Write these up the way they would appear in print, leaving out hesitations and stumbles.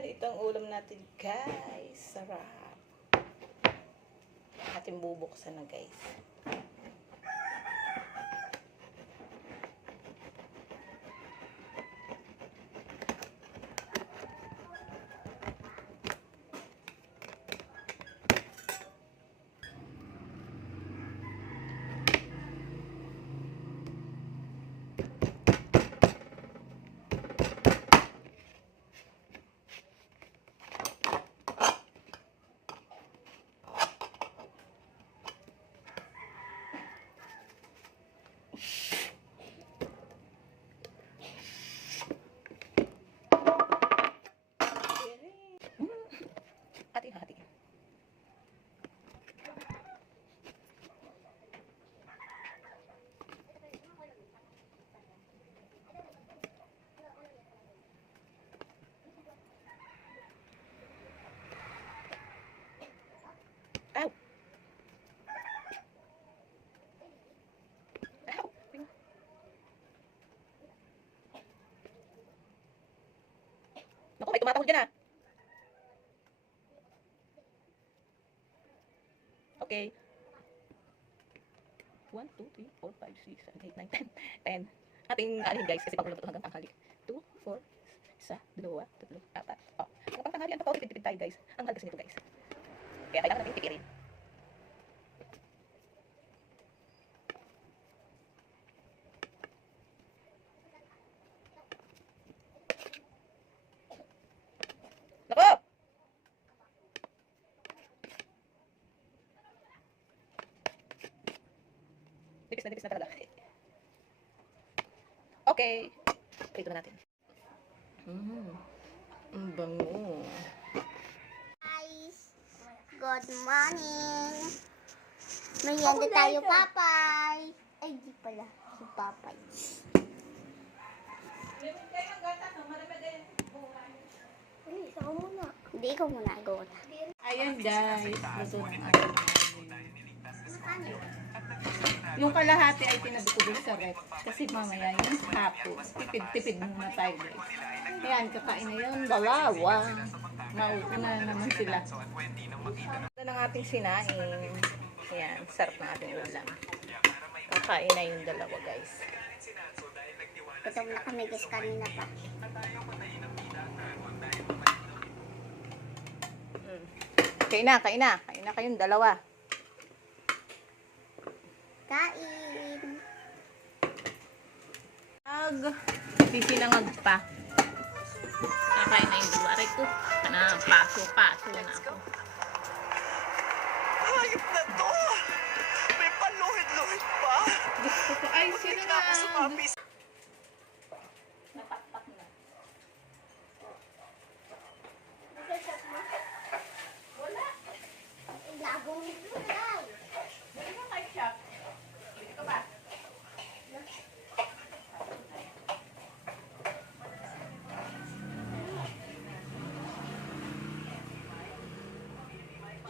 Ayan, ito ang ulam natin, guys. Sarap. Ating bubuksan na, guys. Hati-hati. Ow! Ow! Naku, may tumatahol dyan ah. Okay. 1, 2, 3, 4, 5, 6, 7, 8, 9, 10. 10. Ating kanin guys kasi pag-ulam ito hanggang tanghali. 2, 4, 1, 2, 3, 4. Oh. Hanggang tanghali ang tipid-tipid tayo guys. Ang mahal kasi nito guys. Kaya kailangan natin tipirin. Nako! Tipis na talaga. Okay. Prito na natin. Ang bango. Guys, good morning. Merienda tayo, Papay. Ay, di pala. Si Papay. Ikaw muna. Hindi, ikaw muna. Go na. Ayan guys. Luto ng ating yung kalahati ay tinadukubol sa rep. Kasi mamaya yung tapo. Tipid-tipid muna tayo guys. Ayan, kakain na yun. Dalawa. Mauuna na naman sila. Ito ng ating sinaing. Ayan, sarap ng ating ulam. Kakain na yung dalawa guys. Gutom na kami guys kanina pa. Kain na. Kain na kayong dalawa. Kain. Sisinangag pa. Kakain na yung dalawa. Aray ko. Paso na ako. Hayop na to! May paluhid-luhid pa! Gusto ko. Ay, sinangag. Nataktak na. Wala. Lagong ito na. Bili mo kay shop. Bili ka ba?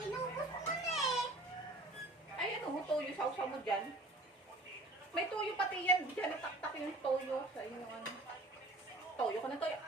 Inubos mo na eh. Ay, ano, toyo. Sausaw mo dyan. May toyo pati yan. Diyan nataktak yung toyo sa inyo. Toyo ka na toyo.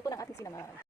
luto ng ating sinangag.